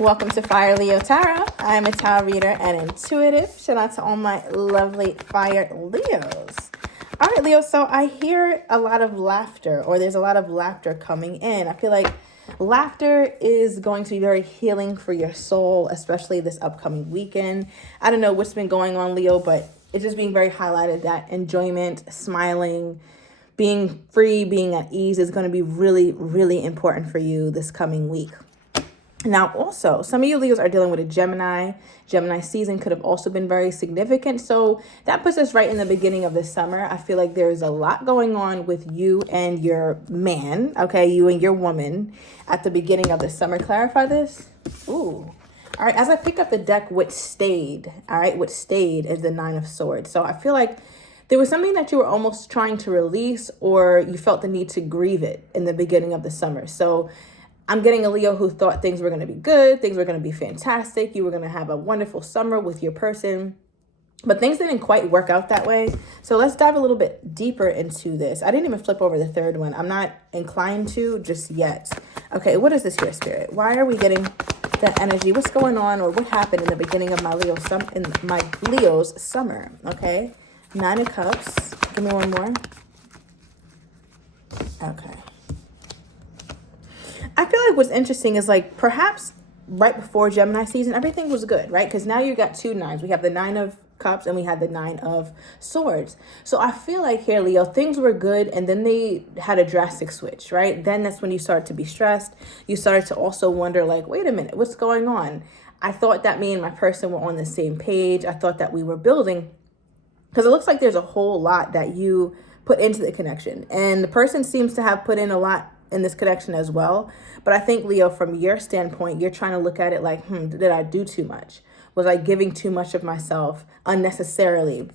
Welcome to Fire Leo Tarot. I'm a tarot reader and intuitive. Shout out to all my lovely fire Leos. All right, Leo, so I hear a lot of laughter, or there's a lot of laughter coming in. I feel like laughter is going to be very healing for your soul, especially this upcoming weekend. I don't know what's been going on, Leo, but it's just being very highlighted that enjoyment, smiling, being free, being at ease is going to be really, really important for you this coming week. Now, also, some of you Leos are dealing with a Gemini. Gemini season could have also been very significant. So that puts us right in the beginning of the summer. I feel like there's a lot going on with you and your man, okay? You and your woman at the beginning of the summer. Clarify this. Ooh. All right, as I pick up the deck, what stayed, all right? What stayed is the Nine of Swords. So I feel like there was something that you were almost trying to release, or you felt the need to grieve it in the beginning of the summer. So I'm getting a Leo who thought things were going to be good, things were going to be fantastic, you were going to have a wonderful summer with your person, but things didn't quite work out that way. So let's dive a little bit deeper into this. I didn't even flip over the third one. I'm not inclined to just yet. Okay, what is this here, Spirit? Why are we getting that energy? What's going on, or what happened in the beginning of my Leo's summer? Okay, Nine of Cups. Give me one more. Okay. I feel like what's interesting is like perhaps right before Gemini season, everything was good, right? Because now you got two nines. We have the Nine of Cups and we had the Nine of Swords. So I feel like here, Leo, things were good and then they had a drastic switch, right? Then that's when you started to be stressed. You started to also wonder like, wait a minute, what's going on? I thought that me and my person were on the same page. I thought that we were building, because it looks like there's a whole lot that you put into the connection. And the person seems to have put in a lot in this connection as well. But I think, Leo, from your standpoint, you're trying to look at it like, did I do too much? Was I giving too much of myself unnecessarily?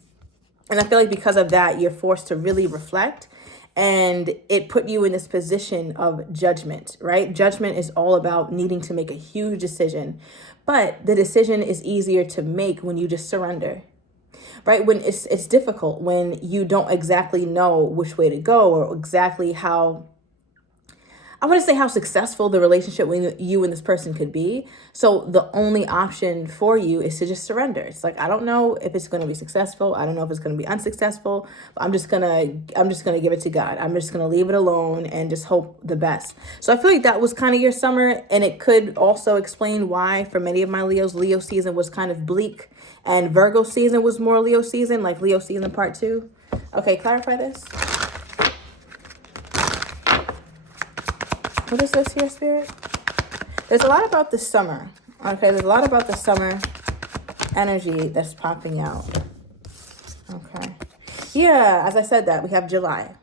And I feel like because of that, you're forced to really reflect, and it put you in this position of judgment, right? Judgment is all about needing to make a huge decision, but the decision is easier to make when you just surrender. Right? When it's difficult, when you don't exactly know which way to go, or exactly how, I want to say, how successful the relationship with you and this person could be. So the only option for you is to just surrender. It's like, I don't know if it's going to be successful. I don't know if it's going to be unsuccessful. But I'm just going to give it to God. I'm just going to leave it alone and just hope the best. So I feel like that was kind of your summer, and it could also explain why for many of my Leos, Leo season was kind of bleak and Virgo season was more Leo season, like Leo season part 2. Okay, clarify this. What is this here, Spirit? There's a lot about the summer. Okay, there's a lot about the summer energy that's popping out. Okay. Yeah, as I said that, we have July,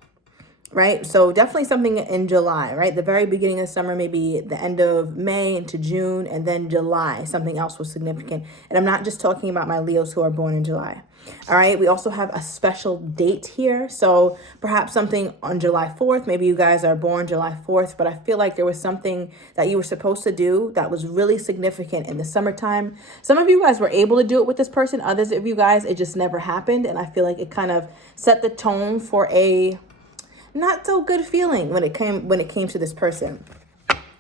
right? So definitely something in July, right? The very beginning of summer, maybe the end of May into June, and then July, something else was significant. And I'm not just talking about my Leos who are born in July. All right, we also have a special date here. So perhaps something on July 4th. Maybe you guys are born July 4th, but I feel like there was something that you were supposed to do that was really significant in the summertime. Some of you guys were able to do it with this person. Others of you guys, it just never happened. And I feel like it kind of set the tone for a not so good feeling when it came to this person.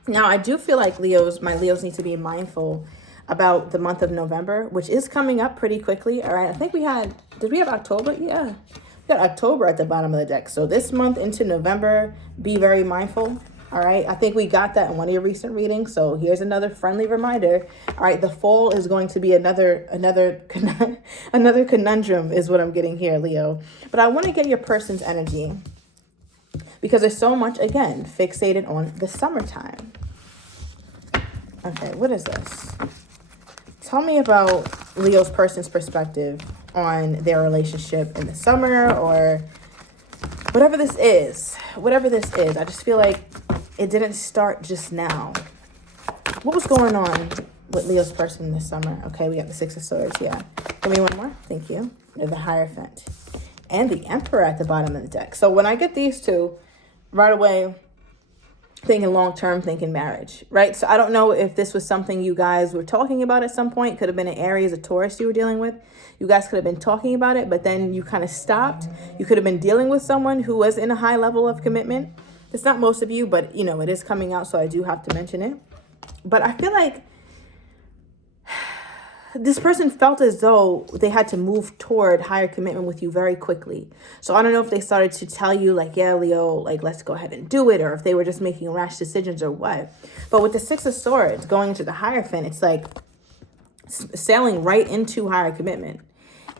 Now, I do feel like my Leos need to be mindful about the month of November, which is coming up pretty quickly. All right, I think did we have October? Yeah, we got October at the bottom of the deck. So this month into November, be very mindful. All right, I think we got that in one of your recent readings. So here's another friendly reminder. All right, the fall is going to be another conundrum is what I'm getting here, Leo. But I want to get your person's energy, because there's so much, again, fixated on the summertime. Okay, what is this? Tell me about Leo's person's perspective on their relationship in the summer, or whatever this is. I just feel like it didn't start just now. What was going on with Leo's person this summer? Okay, we got the Six of Swords, yeah. Give me one more. Thank you. There's the Hierophant. And the Emperor at the bottom of the deck. So when I get these two, right away, thinking long-term, thinking marriage, right? So I don't know if this was something you guys were talking about at some point. Could have been an Aries, a Taurus you were dealing with. You guys could have been talking about it, but then you kind of stopped. You could have been dealing with someone who was in a high level of commitment. It's not most of you, but, it is coming out, so I do have to mention it. But I feel like this person felt as though they had to move toward higher commitment with you very quickly. So I don't know if they started to tell you like, yeah, Leo, like, let's go ahead and do it, or if they were just making rash decisions or what. But with the Six of Swords going into the Hierophant, it's like sailing right into higher commitment.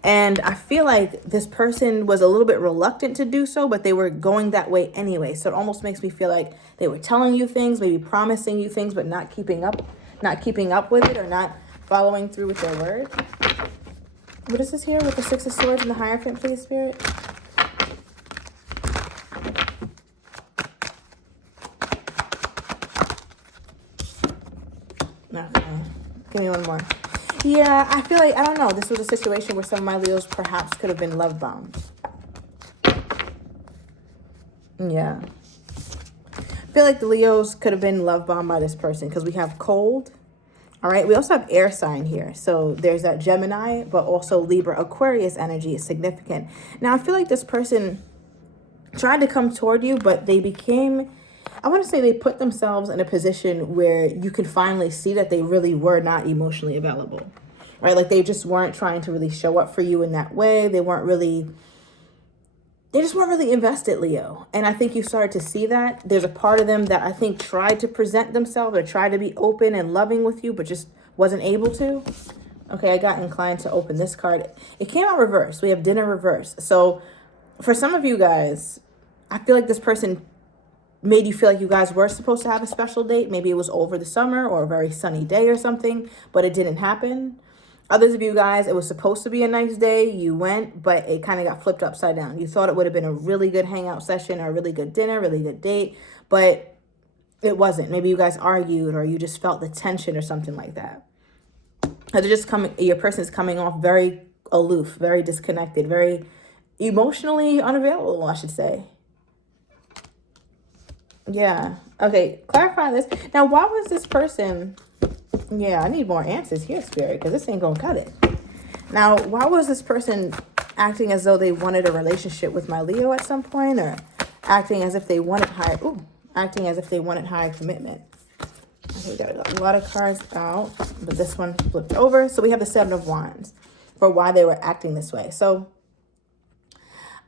And I feel like this person was a little bit reluctant to do so, but they were going that way anyway. So it almost makes me feel like they were telling you things, maybe promising you things, but not keeping up with it, or not following through with their word. What is this here with the Six of Swords and the Hierophant, please, Spirit? Okay. Give me one more. Yeah, I feel like, I don't know, this was a situation where some of my Leos perhaps could have been love bombed. Yeah. I feel like the Leos could have been love bombed by this person because we have cold. All right. We also have air sign here. So there's that Gemini, but also Libra, Aquarius energy is significant. Now, I feel like this person tried to come toward you, but they became, I want to say they put themselves in a position where you could finally see that they really were not emotionally available, right? Like they just weren't trying to really show up for you in that way. They just weren't really invested, Leo. And I think you started to see that. There's a part of them that I think tried to present themselves or tried to be open and loving with you, but just wasn't able to. Okay, I got inclined to open this card. It came out reverse. We have Dinner reverse. So for some of you guys, I feel like this person made you feel like you guys were supposed to have a special date. Maybe it was over the summer or a very sunny day or something, but it didn't happen. Others of you guys, it was supposed to be a nice day. You went, but it kind of got flipped upside down. You thought it would have been a really good hangout session or a really good dinner, really good date, but it wasn't. Maybe you guys argued or you just felt the tension or something like that. Your person is coming off very aloof, very disconnected, very emotionally unavailable, I should say. Yeah. Okay, clarify this. Now, why was this person... Yeah, I need more answers here, Spirit, because this ain't gonna cut it. Now, why was this person acting as though they wanted a relationship with my Leo at some point, or acting as if they wanted higher commitment? Okay, we got a lot of cards out, but this one flipped over. So we have the Seven of Wands for why they were acting this way. So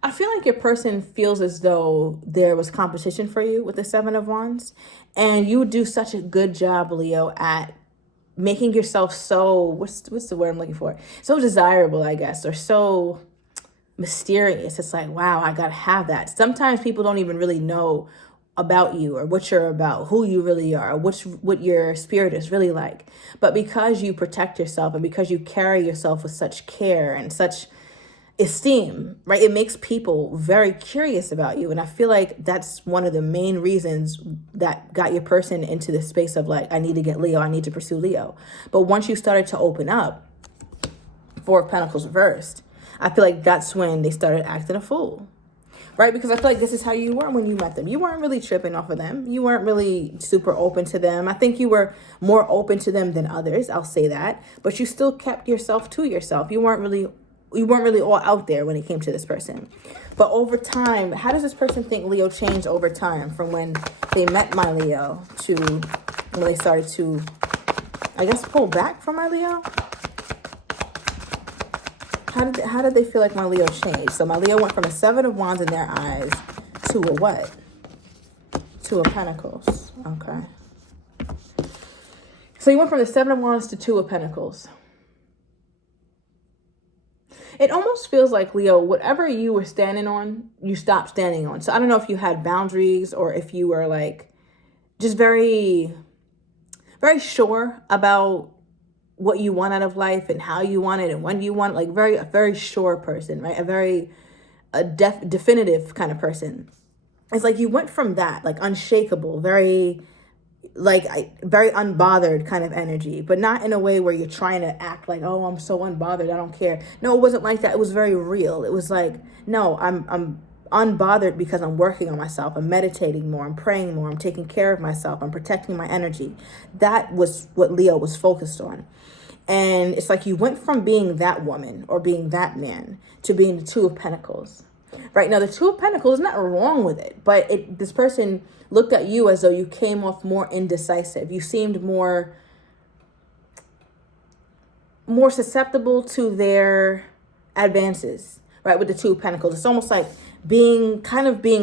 I feel like your person feels as though there was competition for you with the Seven of Wands, and you do such a good job, Leo, at making yourself so, what's the word I'm looking for? So desirable, I guess, or so mysterious. It's like, wow, I gotta have that. Sometimes people don't even really know about you or what you're about, who you really are, what your spirit is really like. But because you protect yourself and because you carry yourself with such care and such esteem, right, it makes people very curious about you. And I feel like that's one of the main reasons that got your person into the space of like, I need to get Leo, I need to pursue Leo. But once you started to open up, Four of Pentacles reversed, I feel like that's when they started acting a fool, right? Because I feel like this is how you were when you met them. You weren't really tripping off of them. You weren't really super open to them. I think you were more open to them than others, I'll say that, but you still kept yourself to yourself. You weren't really all out there when it came to this person. But over time, how does this person think Leo changed over time from when they met my Leo to when they started to, I guess, pull back from my Leo? How did they feel like my Leo changed? So my Leo went from a Seven of Wands in their eyes to a what? Two of Pentacles. Okay. So you went from the Seven of Wands to Two of Pentacles. It almost feels like, Leo, whatever you were standing on, you stopped standing on. So I don't know if you had boundaries or if you were like just very, very sure about what you want out of life and how you want it and when you want it. Like a very sure person, right? A definitive kind of person. It's like you went from that, like unshakable, very unbothered kind of energy, but not in a way where you're trying to act like, oh, I'm so unbothered, I don't care. No, it wasn't like that. It was very real. It was like, no, I'm unbothered because I'm working on myself. I'm meditating more. I'm praying more. I'm taking care of myself. I'm protecting my energy. That was what Leo was focused on. And it's like you went from being that woman or being that man to being the Two of Pentacles. Right now, the Two of Pentacles, there's nothing wrong with it, but this person looked at you as though you came off more indecisive. You seemed more, more susceptible to their advances, right? With the Two of Pentacles. It's almost like being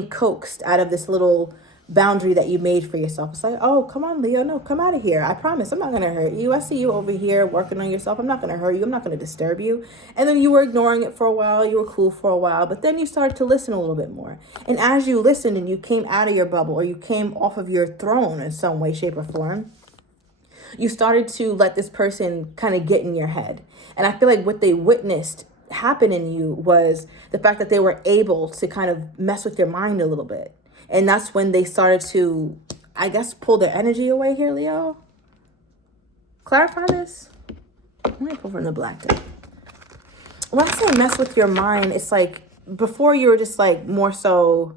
coaxed out of this little boundary that you made for yourself. It's like, oh, come on, Leo. No, come out of here. I promise I'm not going to hurt you. I see you over here working on yourself. I'm not going to hurt you. I'm not going to disturb you. And then you were ignoring it for a while. You were cool for a while. But then you started to listen a little bit more. And as you listened and you came out of your bubble, or you came off of your throne in some way, shape, or form, you started to let this person kind of get in your head. And I feel like what they witnessed happen in you was the fact that they were able to kind of mess with your mind a little bit. And that's when they started to, I guess, pull their energy away here, Leo. Clarify this. Let me pull from the black deck. When I say mess with your mind, it's like before you were just like more so,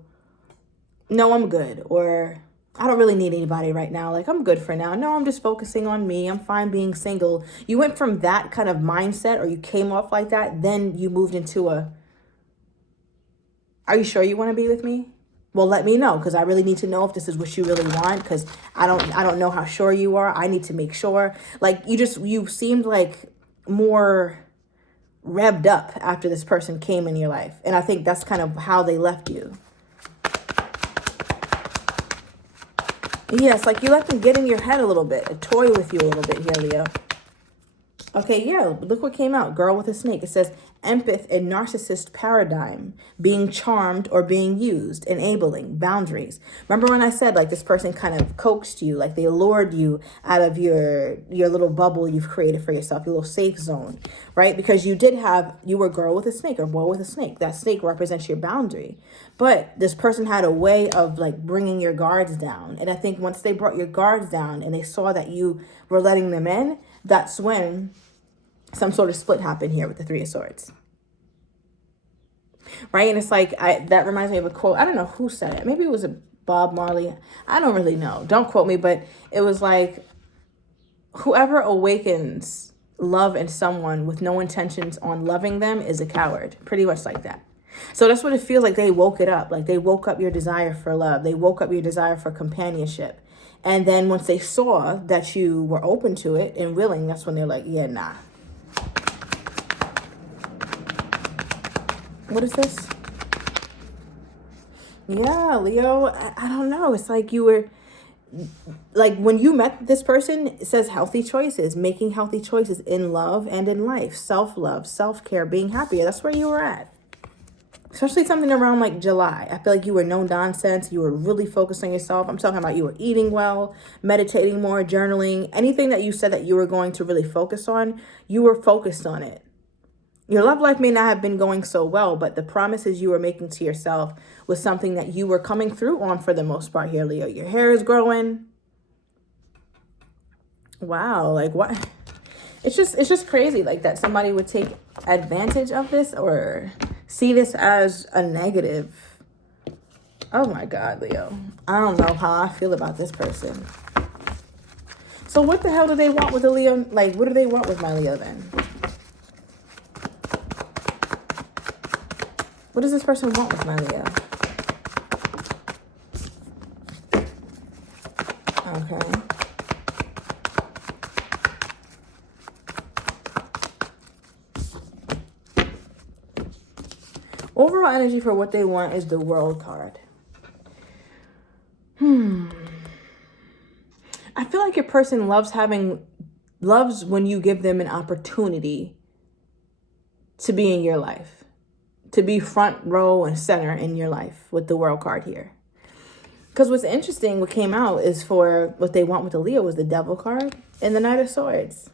no, I'm good. Or I don't really need anybody right now. Like, I'm good for now. No, I'm just focusing on me. I'm fine being single. You went from that kind of mindset, or you came off like that. Then you moved into a, are you sure you want to be with me? Well, let me know, because I really need to know if this is what you really want, because I don't know how sure you are. I need to make sure. Like, you seemed like more revved up after this person came in your life. And I think that's kind of how they left you. Yes, like you let them get in your head a little bit, toy with you a little bit here, Leo. Okay, yeah, look what came out. Girl with a snake. It says empath and narcissist paradigm, being charmed or being used, enabling, boundaries. Remember when I said like this person kind of coaxed you, like they lured you out of your little bubble you've created for yourself, your little safe zone, right? Because you were a girl with a snake or boy with a snake. That snake represents your boundary. But this person had a way of like bringing your guards down. And I think once they brought your guards down and they saw that you were letting them in, that's when some sort of split happened here with the Three of Swords. Right? And it's like, that reminds me of a quote. I don't know who said it. Maybe it was a Bob Marley. I don't really know. Don't quote me, but it was like, whoever awakens love in someone with no intentions on loving them is a coward. Pretty much like that. So that's what it feels like. They woke it up. Like they woke up your desire for love. They woke up your desire for companionship. And then once they saw that you were open to it and willing, that's when they're like, yeah, nah. What is this? Yeah, Leo, I don't know. It's like you were, like when you met this person, it says healthy choices, making healthy choices in love and in life, self-love, self-care, being happier. That's where you were at. Especially something around like July. I feel like you were no nonsense. You were really focused on yourself. I'm talking about you were eating well, meditating more, journaling. Anything that you said that you were going to really focus on, you were focused on it. Your love life may not have been going so well, but the promises you were making to yourself was something that you were coming through on for the most part here, Leo. Your hair is growing. Wow, like what? It's just crazy like that somebody would take advantage of this or see this as a negative. Oh my God, Leo. I don't know how I feel about this person. So what the hell do they want with the Leo? Like, what do they want with my Leo then? What does this person want with my Leo? Okay. Overall energy for what they want is the World card. I feel like your person loves when you give them an opportunity to be in your life, to be front row and center in your life with the World card here. Because what's interesting, what came out is for what they want with the Leo was the Devil card and the Knight of Swords.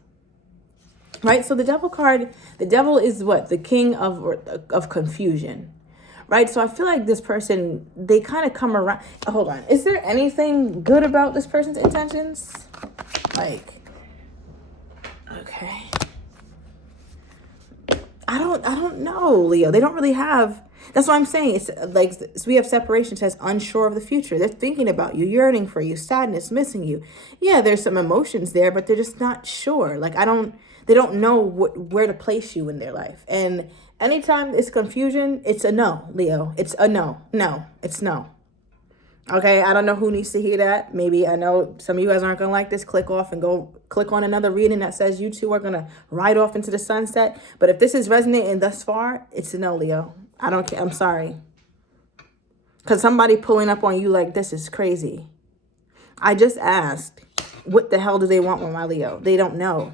Right? So the Devil card, the devil is what? The king of confusion. Right? So I feel like this person, they kind of come around. Hold on. Is there anything good about this person's intentions? Like, okay. I don't know, Leo. They don't really have, that's what I'm saying. It's like, so we have separation, says unsure of the future. They're thinking about you, yearning for you, sadness, missing you. Yeah, there's some emotions there, but they're just not sure. Like, they don't know where to place you in their life. And anytime it's confusion, it's a no, Leo. It's a no. No, it's no. Okay, I don't know who needs to hear that. Maybe I know some of you guys aren't going to like this. Click off and go click on another reading that says you two are going to ride off into the sunset. But if this is resonating thus far, it's a no, Leo. I don't care. I'm sorry. Because somebody pulling up on you like this is crazy. I just asked, what the hell do they want with my Leo? They don't know.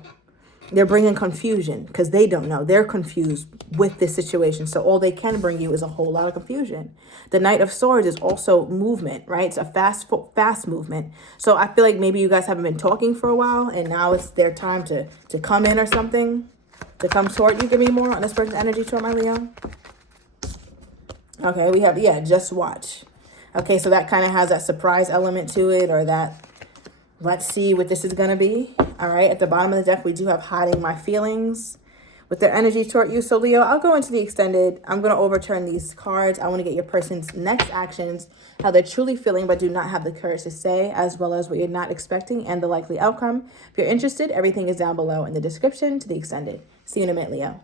They're bringing confusion because they don't know. They're confused with this situation. So all they can bring you is a whole lot of confusion. The Knight of Swords is also movement, right? It's a fast movement. So I feel like maybe you guys haven't been talking for a while and now it's their time to come in or something, to come toward you. Give me more on this person's energy toward my Leo. Okay, we have, yeah, just watch. Okay, so that kind of has that surprise element to it, or that let's see what this is going to be. All right, at the bottom of the deck, we do have hiding my feelings with their energy toward you. So, Leo, I'll go into the extended. I'm going to overturn these cards. I want to get your person's next actions, how they're truly feeling but do not have the courage to say, as well as what you're not expecting and the likely outcome. If you're interested, everything is down below in the description to the extended. See you in a minute, Leo.